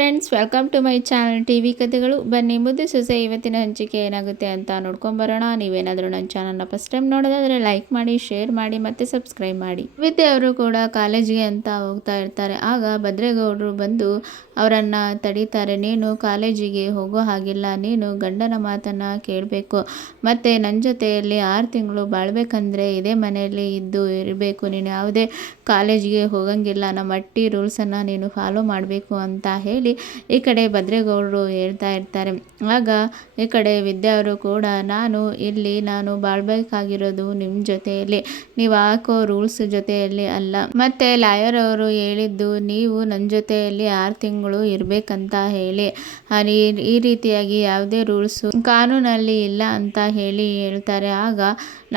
Friends, welcome to my channel TV ಕಥೆಗಳು. ಬನ್ನಿ ಮುದ್ದೆ ಸೊಸೆ ಇವತ್ತಿನ ಹಂಚಿಕೆ ಏನಾಗುತ್ತೆ ಅಂತ ನೋಡ್ಕೊಂಬರೋಣ. ನೀವೇನಾದರೂ ನನ್ನ ಚಾನಲ್ನ ಫಸ್ಟ್ ಟೈಮ್ ನೋಡೋದಾದರೆ ಲೈಕ್ ಮಾಡಿ, ಶೇರ್ ಮಾಡಿ ಮತ್ತು ಸಬ್ಸ್ಕ್ರೈಬ್ ಮಾಡಿ. ವಿದ್ಯೆ ಅವರು ಕೂಡ ಕಾಲೇಜಿಗೆ ಅಂತ ಹೋಗ್ತಾ ಇರ್ತಾರೆ. ಆಗ ಭದ್ರೇಗೌಡರು ಬಂದು ಅವರನ್ನು ತಡೀತಾರೆ. ನೀನು ಕಾಲೇಜಿಗೆ ಹೋಗೋ ಹಾಗಿಲ್ಲ, ನೀನು ಗಂಡನ ಮಾತನ್ನು ಕೇಳಬೇಕು, ಮತ್ತು ನನ್ನ ಜೊತೆಯಲ್ಲಿ 6 ತಿಂಗಳು ಬಾಳ್ಬೇಕಂದ್ರೆ ಇದೇ ಮನೆಯಲ್ಲಿ ಇದ್ದು ಇರಬೇಕು, ನೀನು ಯಾವುದೇ ಕಾಲೇಜಿಗೆ ಹೋಗಂಗಿಲ್ಲ, ನಮ್ಮ ಅಟ್ಟಿ ರೂಲ್ಸನ್ನು ನೀನು ಫಾಲೋ ಮಾಡಬೇಕು ಅಂತ ಹೇಳಿ ಈ ಕಡೆ ಭದ್ರೇಗೌಡರು ಹೇಳ್ತಾ ಇರ್ತಾರೆ. ಆಗ ಈ ಕಡೆ ವಿದ್ಯಾ ಅವರು ಕೂಡ ನಾನು ಬಾಳ್ಬೇಕಾಗಿರೋದು ನಿಮ್ಮ ಜೊತೆಯಲ್ಲಿ, ನೀವು ಹಾಕೋ ರೂಲ್ಸ್ ಜೊತೆಯಲ್ಲಿ ಅಲ್ಲ, ಮತ್ತೆ ಲಾಯರ್ ಅವರು ಹೇಳಿದ್ದು ನೀವು ನನ್ನ ಜೊತೆಯಲ್ಲಿ 6 ತಿಂಗಳು ಇರಬೇಕಂತ ಹೇಳಿ, ಈ ರೀತಿಯಾಗಿ ಯಾವುದೇ ರೂಲ್ಸು ಕಾನೂನಲ್ಲಿ ಇಲ್ಲ ಅಂತ ಹೇಳಿ ಹೇಳ್ತಾರೆ. ಆಗ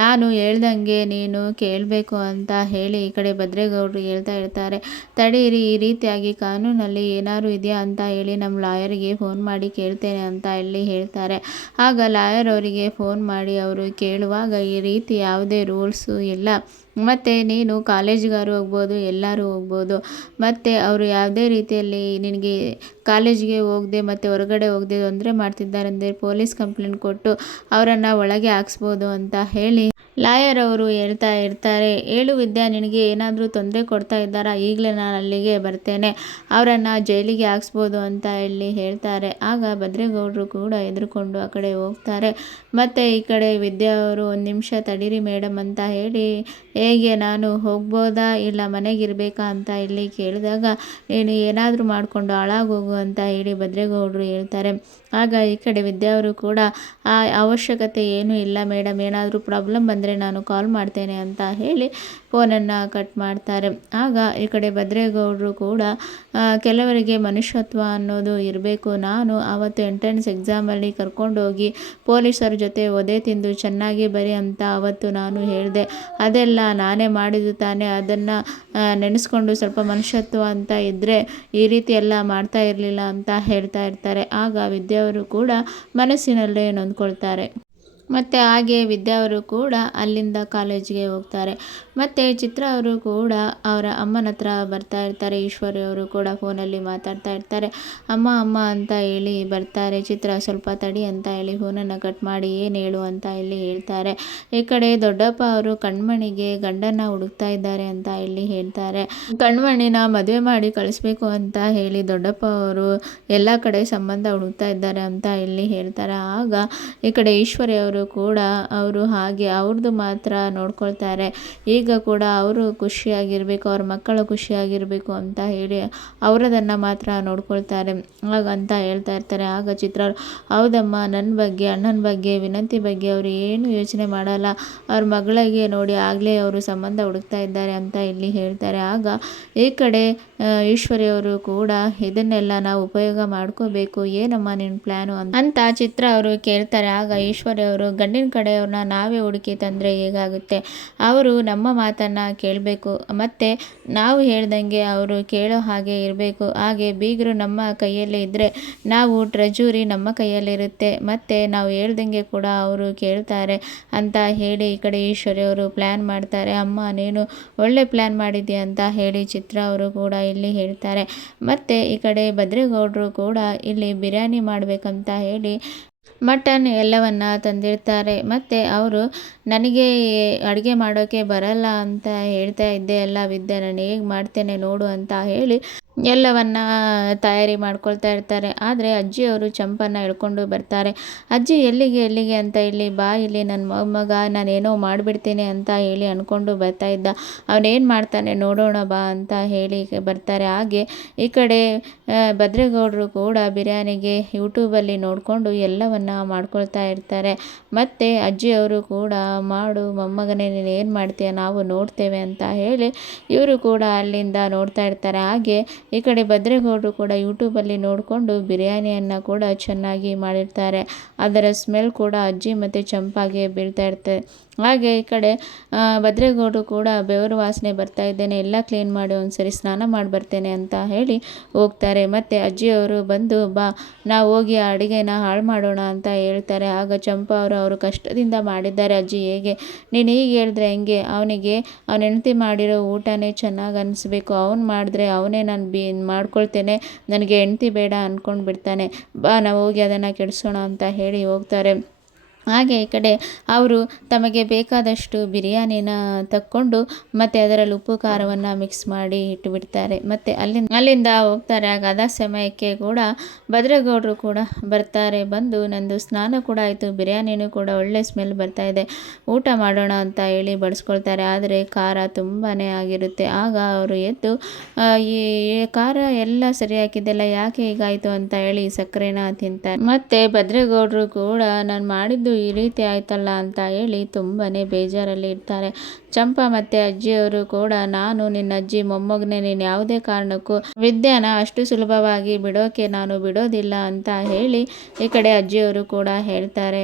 ನಾನು ಹೇಳ್ದಂಗೆ ನೀನು ಕೇಳಬೇಕು ಅಂತ ಹೇಳಿ ಈ ಕಡೆ ಭದ್ರೇಗೌಡರು ಹೇಳ್ತಾ ಇರ್ತಾರೆ. ತಡೀರಿ, ಈ ರೀತಿಯಾಗಿ ಕಾನೂನಲ್ಲಿ ಏನಾದ್ರು ಇದೆಯಾ ಅಂತ ಹೇಳಿ ನಮ್ಮ ಲಾಯರ್ಗೆ ಫೋನ್ ಮಾಡಿ ಕೇಳ್ತೇನೆ ಅಂತ ಹೇಳಿ ಹೇಳ್ತಾರೆ. ಆಗ ಲಾಯರ್ ಅವರಿಗೆ ಫೋನ್ ಮಾಡಿ ಅವರು ಕೇಳುವಾಗ ಈ ರೀತಿ ಯಾವುದೇ ರೂಲ್ಸು ಇಲ್ಲ, ಮತ್ತು ನೀನು ಕಾಲೇಜ್ಗಾರು ಹೋಗ್ಬೋದು, ಎಲ್ಲರೂ ಹೋಗ್ಬೋದು, ಮತ್ತು ಅವರು ಯಾವುದೇ ರೀತಿಯಲ್ಲಿ ನಿನಗೆ ಕಾಲೇಜಿಗೆ ಹೋಗದೆ ಮತ್ತು ಹೊರಗಡೆ ಹೋಗದೆ ತೊಂದರೆ ಮಾಡ್ತಿದ್ದಾರೆ ಅಂದರೆ ಪೊಲೀಸ್ ಕಂಪ್ಲೇಂಟ್ ಕೊಟ್ಟು ಅವರನ್ನು ಒಳಗೆ ಹಾಕ್ಸ್ಬೋದು ಅಂತ ಹೇಳಿ ಲಾಯರ್ ಅವರು ಹೇಳ್ತಾ ಇರ್ತಾರೆ. ಹೇಳು ವಿದ್ಯಾ, ನಿನಗೆ ಏನಾದರೂ ತೊಂದರೆ ಕೊಡ್ತಾ ಇದ್ದಾರಾ? ಈಗಲೇ ನಾನು ಅಲ್ಲಿಗೆ ಬರ್ತೇನೆ, ಅವರನ್ನು ಜೈಲಿಗೆ ಹಾಕ್ಸ್ಬೋದು ಅಂತ ಹೇಳಿ ಹೇಳ್ತಾರೆ. ಆಗ ಭದ್ರೇಗೌಡರು ಕೂಡ ಹೆದರ್ಕೊಂಡು ಆ ಕಡೆ ಹೋಗ್ತಾರೆ. ಮತ್ತು ಈ ಕಡೆ ವಿದ್ಯಾ ಅವರು 1 ನಿಮಿಷ ತಡೀರಿ ಮೇಡಮ್ ಅಂತ ಹೇಳಿ, ಹೇಗೆ ನಾನು ಹೋಗ್ಬೋದಾ ಇಲ್ಲ ಮನೆಗಿರಬೇಕಾ ಅಂತ ಹೇಳಿ ಕೇಳಿದಾಗ, ನೀನು ಏನಾದರೂ ಮಾಡಿಕೊಂಡು ಹಾಳಾಗೋಗು ಅಂತ ಹೇಳಿ ಭದ್ರೇಗೌಡರು ಹೇಳ್ತಾರೆ. ಆಗ ಈ ಕಡೆ ವಿದ್ಯಾ ಅವರು ಕೂಡ ಆ ಅವಶ್ಯಕತೆ ಏನೂ ಇಲ್ಲ ಮೇಡಮ್, ಏನಾದರೂ ಪ್ರಾಬ್ಲಮ್ ಬಂದರೆ ನಾನು ಕಾಲ್ ಮಾಡ್ತೇನೆ ಅಂತ ಹೇಳಿ ಫೋನನ್ನು ಕಟ್ ಮಾಡ್ತಾರೆ. ಆಗ ಈ ಕಡೆ ಭದ್ರೇಗೌಡರು ಕೂಡ ಕೆಲವರಿಗೆ ಮನುಷ್ಯತ್ವ ಅನ್ನೋದು ಇರಬೇಕು, ನಾನು ಆವತ್ತು ಎಂಟ್ರೆನ್ಸ್ ಎಕ್ಸಾಮಲ್ಲಿ ಕರ್ಕೊಂಡೋಗಿ ಪೊಲೀಸರ ಜೊತೆ ಒದೆ ತಿಂದು ಚೆನ್ನಾಗಿ ಬರಿ ಅಂತ ಅವತ್ತು ನಾನು ಹೇಳಿದೆ, ಅದೆಲ್ಲ ನಾನೇ ಮಾಡಿದ್ದು ತಾನೇ, ಅದನ್ನು ನೆನೆಸ್ಕೊಂಡು ಸ್ವಲ್ಪ ಮನುಷ್ಯತ್ವ ಅಂತ ಇದ್ದರೆ ಈ ರೀತಿ ಎಲ್ಲ ಮಾಡ್ತಾ ಇರಲಿಲ್ಲ ಅಂತ ಹೇಳ್ತಾ ಇರ್ತಾರೆ. ಆಗ ವಿದ್ಯಾವರು ಕೂಡ ಮನಸ್ಸಿನಲ್ಲೇ ನೊಂದ್ಕೊಳ್ತಾರೆ. ಮತ್ತು ಹಾಗೆ ವಿದ್ಯಾ ಅವರು ಕೂಡ ಅಲ್ಲಿಂದ ಕಾಲೇಜಿಗೆ ಹೋಗ್ತಾರೆ. ಮತ್ತು ಚಿತ್ರ ಅವರು ಕೂಡ ಅವರ ಅಮ್ಮನ ಹತ್ರ ಬರ್ತಾ ಇರ್ತಾರೆ. ಈಶ್ವರಿ ಅವರು ಕೂಡ ಫೋನಲ್ಲಿ ಮಾತಾಡ್ತಾ ಇರ್ತಾರೆ. ಅಮ್ಮ ಅಮ್ಮ ಅಂತ ಹೇಳಿ ಬರ್ತಾರೆ. ಚಿತ್ರ ಸ್ವಲ್ಪ ತಡಿ ಅಂತ ಹೇಳಿ ಫೋನನ್ನು ಕಟ್ ಮಾಡಿ ಏನು ಹೇಳು ಅಂತ ಹೇಳಿ ಹೇಳ್ತಾರೆ. ಈ ಕಡೆ ದೊಡ್ಡಪ್ಪ ಅವರು ಕಣ್ಮಣಿಗೆ ಗಂಡನ ಹುಡುಕ್ತಾ ಇದ್ದಾರೆ ಅಂತ ಹೇಳಿ ಹೇಳ್ತಾರೆ. ಕಣ್ಮಣಿನ ಮದುವೆ ಮಾಡಿ ಕಳಿಸ್ಬೇಕು ಅಂತ ಹೇಳಿ ದೊಡ್ಡಪ್ಪ ಅವರು ಎಲ್ಲ ಕಡೆ ಸಂಬಂಧ ಹುಡುಕ್ತಾ ಇದ್ದಾರೆ ಅಂತ ಹೇಳಿ ಹೇಳ್ತಾರೆ. ಆಗ ಈ ಕಡೆ ಈಶ್ವರಿ ಅವರು ಕೂಡ ಹಾಗೆ ಅವ್ರದ್ದು ಮಾತ್ರ ನೋಡ್ಕೊಳ್ತಾರೆ. ಈಗ ಕೂಡ ಅವರು ಖುಷಿಯಾಗಿರಬೇಕು, ಅವ್ರ ಮಕ್ಕಳು ಖುಷಿಯಾಗಿರಬೇಕು ಅಂತ ಹೇಳಿ ಅವರದನ್ನು ಮಾತ್ರ ನೋಡ್ಕೊಳ್ತಾರೆ ಹಾಗಂತ ಹೇಳ್ತಾ ಇರ್ತಾರೆ. ಆಗ ಚಿತ್ರ ಹೌದಮ್ಮ, ನನ್ನ ಬಗ್ಗೆ, ಅಣ್ಣನ ಬಗ್ಗೆ, ವಿನಂತಿ ಬಗ್ಗೆ ಅವರು ಏನು ಯೋಚನೆ ಮಾಡಲ್ಲ, ಅವ್ರ ಮಗಳಿಗೆ ನೋಡಿ ಆಗಲೇ ಅವರು ಸಂಬಂಧ ಹುಡುಕ್ತಾ ಇದ್ದಾರೆ ಅಂತ ಇಲ್ಲಿ ಹೇಳ್ತಾರೆ. ಆಗ ಈ ಕಡೆ ಈಶ್ವರಿ ಅವರು ಕೂಡ ಇದನ್ನೆಲ್ಲ ನಾವು ಉಪಯೋಗ ಮಾಡ್ಕೋಬೇಕು, ಏನಮ್ಮ ನಿನ್ನ ಪ್ಲ್ಯಾನು ಅಂತ ಚಿತ್ರ ಅವರು ಕೇಳ್ತಾರೆ. ಆಗ ಈಶ್ವರಿ ಅವರು ಗಂಡಿನ ಕಡೆಯವ್ರನ್ನ ನಾವೇ ಹುಡುಕಿ ತಂದರೆ ಹೇಗಾಗುತ್ತೆ, ಅವರು ನಮ್ಮ ಮಾತನ್ನು ಕೇಳಬೇಕು, ಮತ್ತು ನಾವು ಹೇಳ್ದಂಗೆ ಅವರು ಕೇಳೋ ಹಾಗೆ ಇರಬೇಕು. ಹಾಗೆ ಬೀಗರು ನಮ್ಮ ಕೈಯಲ್ಲಿ ಇದ್ದರೆ ನಾವು ಟ್ರೆಜುರಿ ನಮ್ಮ ಕೈಯಲ್ಲಿರುತ್ತೆ, ಮತ್ತು ನಾವು ಹೇಳ್ದಂಗೆ ಕೂಡ ಅವರು ಕೇಳ್ತಾರೆ ಅಂತ ಹೇಳಿ ಈ ಕಡೆ ಈಶ್ವರಿ ಅವರು ಪ್ಲ್ಯಾನ್ ಮಾಡ್ತಾರೆ. ಅಮ್ಮ ನೀನು ಒಳ್ಳೆ ಪ್ಲ್ಯಾನ್ ಮಾಡಿದ್ದೀಯ ಅಂತ ಹೇಳಿ ಚಿತ್ರ ಅವರು ಕೂಡ ಇಲ್ಲಿ ಹೇಳ್ತಾರೆ. ಮತ್ತು ಈ ಕಡೆ ಭದ್ರೇಗೌಡರು ಕೂಡ ಇಲ್ಲಿ ಬಿರಿಯಾನಿ ಮಾಡಬೇಕಂತ ಹೇಳಿ ಮಟನ್ ಎಲ್ಲವನ್ನು ತಂದಿರ್ತಾರೆ. ಮತ್ತು ಅವರು ನನಗೆ ಅಡುಗೆ ಮಾಡೋಕ್ಕೆ ಬರಲ್ಲ ಅಂತ ಹೇಳ್ತಾ ಇದ್ದೆ ಅಲ್ಲ ವಿದ್ಯೆ, ನಾನು ಹೇಗೆ ಮಾಡ್ತೇನೆ ನೋಡು ಅಂತ ಹೇಳಿ ಎಲ್ಲವನ್ನು ತಯಾರಿ ಮಾಡ್ಕೊಳ್ತಾ ಇರ್ತಾರೆ. ಆದರೆ ಅಜ್ಜಿಯವರು ಚಂಪನ್ನು ಎಳ್ಕೊಂಡು ಬರ್ತಾರೆ. ಅಜ್ಜಿ ಎಲ್ಲಿಗೆ ಅಂತ ಇಲ್ಲಿ ಬಾ, ಇಲ್ಲಿ ನನ್ನ ಮೊಮ್ಮಗ ನಾನೇನೋ ಮಾಡಿಬಿಡ್ತೀನಿ ಅಂತ ಹೇಳಿ ಅಂದ್ಕೊಂಡು ಬರ್ತಾ ಇದ್ದ, ಅವನೇನು ಮಾಡ್ತಾನೆ ನೋಡೋಣ ಬಾ ಅಂತ ಹೇಳಿ ಬರ್ತಾರೆ. ಹಾಗೆ ಈ ಕಡೆ ಭದ್ರೇಗೌಡರು ಕೂಡ ಬಿರಿಯಾನಿಗೆ ಯೂಟ್ಯೂಬಲ್ಲಿ ನೋಡಿಕೊಂಡು ಎಲ್ಲವನ್ನು ಮಾಡ್ಕೊಳ್ತಾ ಇರ್ತಾರೆ. ಮತ್ತು ಅಜ್ಜಿಯವರು ಕೂಡ ಮಾಡು ಮೊಮ್ಮಗನೇ, ನೀನು ಏನು ಮಾಡ್ತೀಯ ನಾವು ನೋಡ್ತೇವೆ ಅಂತ ಹೇಳಿ ಇವರು ಕೂಡ ಅಲ್ಲಿಂದ ನೋಡ್ತಾ ಇರ್ತಾರೆ. ಹಾಗೆ ಈ ಕಡೆ ಭದ್ರೇಗೌಡರು ಕೂಡ ಯೂಟ್ಯೂಬಲ್ಲಿ ನೋಡಿಕೊಂಡು ಬಿರಿಯಾನಿಯನ್ನು ಕೂಡ ಚೆನ್ನಾಗಿ ಮಾಡಿರ್ತಾರೆ. ಅದರ ಸ್ಮೆಲ್ ಕೂಡ ಅಜ್ಜಿ ಮತ್ತು ಚಂಪಾಗೆ ಬೀಳ್ತಾ ಇರ್ತದೆ. ಹಾಗೆ ಈ ಕಡೆ ಭದ್ರೇಗೌಡರು ಕೂಡ ಬೆವರು ವಾಸನೆ ಬರ್ತಾ ಇದ್ದೇನೆ, ಎಲ್ಲ ಕ್ಲೀನ್ ಮಾಡಿ ಒಂದ್ಸರಿ ಸ್ನಾನ ಮಾಡಿ ಬರ್ತೇನೆ ಅಂತ ಹೇಳಿ ಹೋಗ್ತಾರೆ. ಮತ್ತು ಅಜ್ಜಿಯವರು ಬಂದು ಬಾ ನಾವು ಹೋಗಿ ಆ ಅಡುಗೆನ ಹಾಳು ಮಾಡೋಣ ಅಂತ ಹೇಳ್ತಾರೆ. ಆಗ ಚಂಪಾ ಅವರು ಕಷ್ಟದಿಂದ ಮಾಡಿದ್ದಾರೆ ಅಜ್ಜಿ, ಹೇಗೆ ನೀನು ಹೀಗೆ ಹೇಳಿದ್ರೆ ಹೆಂಗೆ, ಅವನಿಗೆ ಅವನ ಹೆಂಡತಿ ಮಾಡಿರೋ ಊಟನೇ ಚೆನ್ನಾಗಿ ಅನಿಸ್ಬೇಕು, ಅವ್ನು ಮಾಡಿದ್ರೆ ಅವನೇ ನಾನು ಮಾಡ್ಕೊಳ್ತೇನೆ, ನನಗೆ ಹೆಂಡತಿ ಬೇಡ ಅಂದ್ಕೊಂಡು ಬಿಡ್ತಾನೆ, ಬಾ ನಾವು ಹೋಗಿ ಅದನ್ನು ಕೆಡಿಸೋಣ ಅಂತ ಹೇಳಿ ಹೋಗ್ತಾರೆ. ಹಾಗೆ ಈ ಕಡೆ ಅವರು ತಮಗೆ ಬೇಕಾದಷ್ಟು ಬಿರಿಯಾನಿನ ತಕ್ಕೊಂಡು ಮತ್ತು ಅದರಲ್ಲಿ ಉಪ್ಪು ಖಾರವನ್ನು ಮಿಕ್ಸ್ ಮಾಡಿ ಇಟ್ಟುಬಿಡ್ತಾರೆ. ಮತ್ತು ಅಲ್ಲಿಂದ ಹೋಗ್ತಾರೆ. ಆಗ ಅದ ಸಮಯಕ್ಕೆ ಕೂಡ ಭದ್ರೇಗೌಡರು ಕೂಡ ಬರ್ತಾರೆ. ಬಂದು ನಂದು ಸ್ನಾನ ಕೂಡ ಆಯಿತು, ಬಿರಿಯಾನಿನೂ ಕೂಡ ಒಳ್ಳೆ ಸ್ಮೆಲ್ ಬರ್ತಾ ಇದೆ, ಊಟ ಮಾಡೋಣ ಅಂತ ಹೇಳಿ ಬಡಿಸ್ಕೊಳ್ತಾರೆ. ಆದರೆ ಖಾರ ತುಂಬಾ ಆಗಿರುತ್ತೆ. ಆಗ ಅವರು ಎದ್ದು ಈ ಖಾರ ಎಲ್ಲ ಸರಿ ಹಾಕಿದ್ದೆಲ್ಲ ಯಾಕೆ ಹೀಗಾಯಿತು ಅಂತ ಹೇಳಿ ಸಕ್ಕರೆನ ತಿಂತಾರೆ. ಮತ್ತು ಭದ್ರೇಗೌಡರು ಕೂಡ ನಾನು ಮಾಡಿದ್ದು ಈ ರೀತಿ ಆಯ್ತಲ್ಲ ಅಂತ ಹೇಳಿ ತುಂಬಾ ಬೇಜಾರಲ್ಲಿ ಇರ್ತಾರೆ. ಚಂಪಾ ಮತ್ತು ಅಜ್ಜಿಯವರು ಕೂಡ ನಾನು ನಿನ್ನ ಅಜ್ಜಿ ಮೊಮ್ಮಗನೇ, ನೀನು ಯಾವುದೇ ಕಾರಣಕ್ಕೂ ವಿದ್ಯಾನ ಅಷ್ಟು ಸುಲಭವಾಗಿ ಬಿಡೋಕೆ ನಾನು ಬಿಡೋದಿಲ್ಲ ಅಂತ ಹೇಳಿ ಈ ಕಡೆ ಅಜ್ಜಿಯವರು ಕೂಡ ಹೇಳ್ತಾರೆ.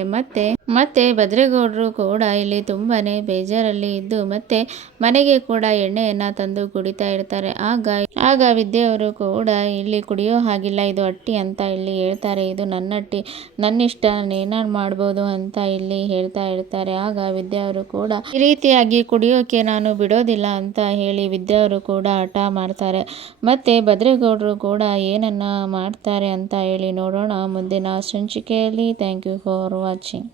ಮತ್ತೆ ಭದ್ರೇಗೌಡರು ಕೂಡ ಇಲ್ಲಿ ತುಂಬಾ ಬೇಜಾರಲ್ಲಿ ಇದ್ದು ಮತ್ತೆ ಮನೆಗೆ ಕೂಡ ಎಣ್ಣೆಯನ್ನು ತಂದು ಕುಡಿತಾ ಇರ್ತಾರೆ. ಆಗ ವಿದ್ಯೆಯವರು ಕೂಡ ಇಲ್ಲಿ ಕುಡಿಯೋ ಹಾಗಿಲ್ಲ, ಇದು ಅಟ್ಟಿ ಅಂತ ಇಲ್ಲಿ ಹೇಳ್ತಾರೆ, ಇದು ನನ್ನ ಅಟ್ಟಿ, ನನ್ನಿಷ್ಟ, ಏನಾರು ಮಾಡ್ಬೋದು ಅಂತ ಇಲ್ಲಿ ಹೇಳ್ತಾ ಇರ್ತಾರೆ. ಆಗ ವಿದ್ಯೆಯವರು ಕೂಡ ಈ ರೀತಿಯಾಗಿ ಕುಡಿಯೋಕೆ ನಾನು ಬಿಡೋದಿಲ್ಲ ಅಂತ ಹೇಳಿ ವಿದ್ಯೆಯವರು ಕೂಡ ಹಠ ಮಾಡ್ತಾರೆ. ಮತ್ತು ಭದ್ರೇಗೌಡರು ಕೂಡ ಏನನ್ನ ಮಾಡ್ತಾರೆ ಅಂತ ಹೇಳಿ ನೋಡೋಣ ಮುಂದಿನ ಸಂಚಿಕೆಯಲ್ಲಿ. Thank you for watching.